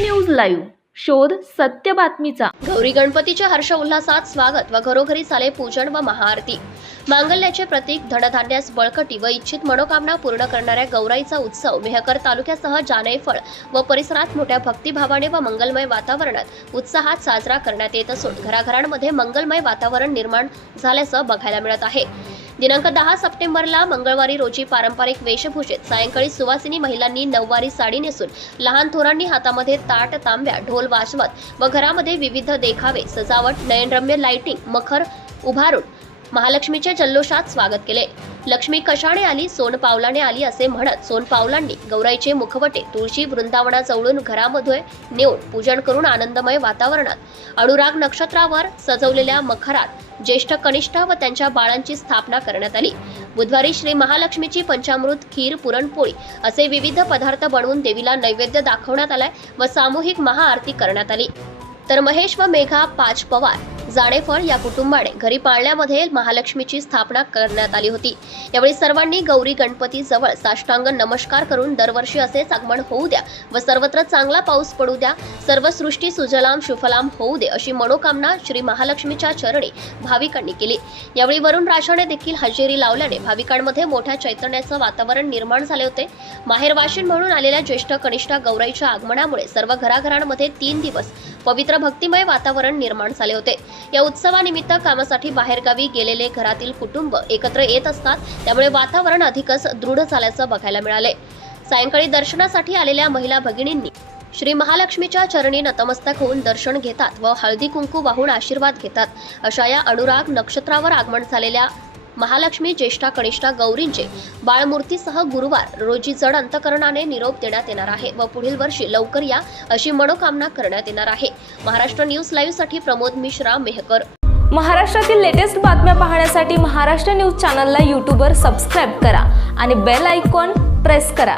News live. शोध सत्य बातमीचा. गौरी गणपतीच्या हर्ष उल्हासात स्वागत व घरोघरी चाले पूजन व महाआरती. मांगल्याचे प्रतीक धनधान्यास बळकटी व इच्छित मनोकामना पूर्ण करणाऱ्या गौराईचा उत्सव मेहकर तालुक्यासह जानेफळ व परिसरात मोठ्या भक्तिभावाने व मंगलमय वातावरणात उत्साहात साजरा करण्यात येत असून घराघरांमध्ये मंगलमय वातावरण निर्माण झाल्याचं बघायला मिळत आहे. दिनांक दहा सप्टेंबरला मंगळवारी रोजी पारंपरिक वेशभूषेत सायंकाळी सुवासिनी महिलांनी नऊवारी साडी नेसून लहान थोरांनी हातामध्ये ताट तांब्या ढोल वाजवत व घरामध्ये विविध देखावे सजावट नयनरम्य लाइटिंग मखर उभारून महालक्ष्मीच्या जल्लोषात स्वागत केले. लक्ष्मी कशाने आली? सोन पावलाने आली असे म्हणत सोन पावलांनी गौराईचे मुखवटे तुळशी वृंदावनाजवळून घरामध्ये नेऊन पूजन करून आनंदमय वातावरणात अनुराग नक्षत्रावर सजवलेल्या मखरात ज्येष्ठ कनिष्ठ व त्यांच्या बाळांची स्थापना करण्यात आली. बुधवारी श्री महालक्ष्मीची पंचामृत खीर पुरणपोळी असे विविध पदार्थ बनवून देवीला नैवेद्य दाखवण्यात आलाय व सामूहिक महाआरती करण्यात आली. तर महेश व मेघा पाच पवार जाणेफळ या कुटुंबाने घरी पाळण्यामध्ये महालक्ष्मीची स्थापना करण्यात आली होती. यावेळी सर्वांनी गौरी गणपती जवळ साष्टांग नमस्कार करून दरवर्षी असेच आगमन होऊ द्या व सर्वत्र चांगला पाऊस पडू द्या. सर्व सृष्टी सुजलाम सुफलाम होऊ दे अशी मनोकामना श्री महालक्ष्मीच्या चरणी भाविकांनी केली. यावेळी वरुण राजाने देखील हजेरी लावल्याने भाविकांमध्ये मोठ्या चैतन्याचं वातावरण निर्माण झाले होते. माहेरवाशीन म्हणून आलेल्या ज्येष्ठ कनिष्ठा गौराईच्या आगमनामुळे सर्व घराघरांमध्ये तीन दिवस पवित्र भक्तिमय वातावरण निर्माण झाले होते. या उत्सवानिमित्त कामासाठी बाहेरगावी गेलेले घरातील कुटुंब एकत्र येत असतात. त्यामुळे वातावरण अधिकच दृढ झाल्याचं बघायला मिळाले. सायंकाळी दर्शनासाठी आलेल्या महिला भगिनींनी श्री महालक्ष्मीच्या चरणी नतमस्तक होऊन दर्शन घेतात व हळदी कुंकू वाहून आशीर्वाद घेतात. अशा या अनुराग नक्षत्रावर आगमन झालेल्या महालक्ष्मी ज्येष्ठा कनिष्ठा गौरींचे बाळमूर्तीसह गुरुवार रोजी जड अंतकरणाने निरोप देण्यात येणार आहे व पुढील वर्षी लवकर या अशी मनोकामना करण्यात येणार आहे. महाराष्ट्र न्यूज लाईव्हसाठी प्रमोद मिश्रा मेहकर. महाराष्ट्रातील लेटेस्ट बातम्या पाहण्यासाठी महाराष्ट्र न्यूज चॅनलला यूट्यूबवर सबस्क्राईब करा आणि बेल आयकॉन प्रेस करा.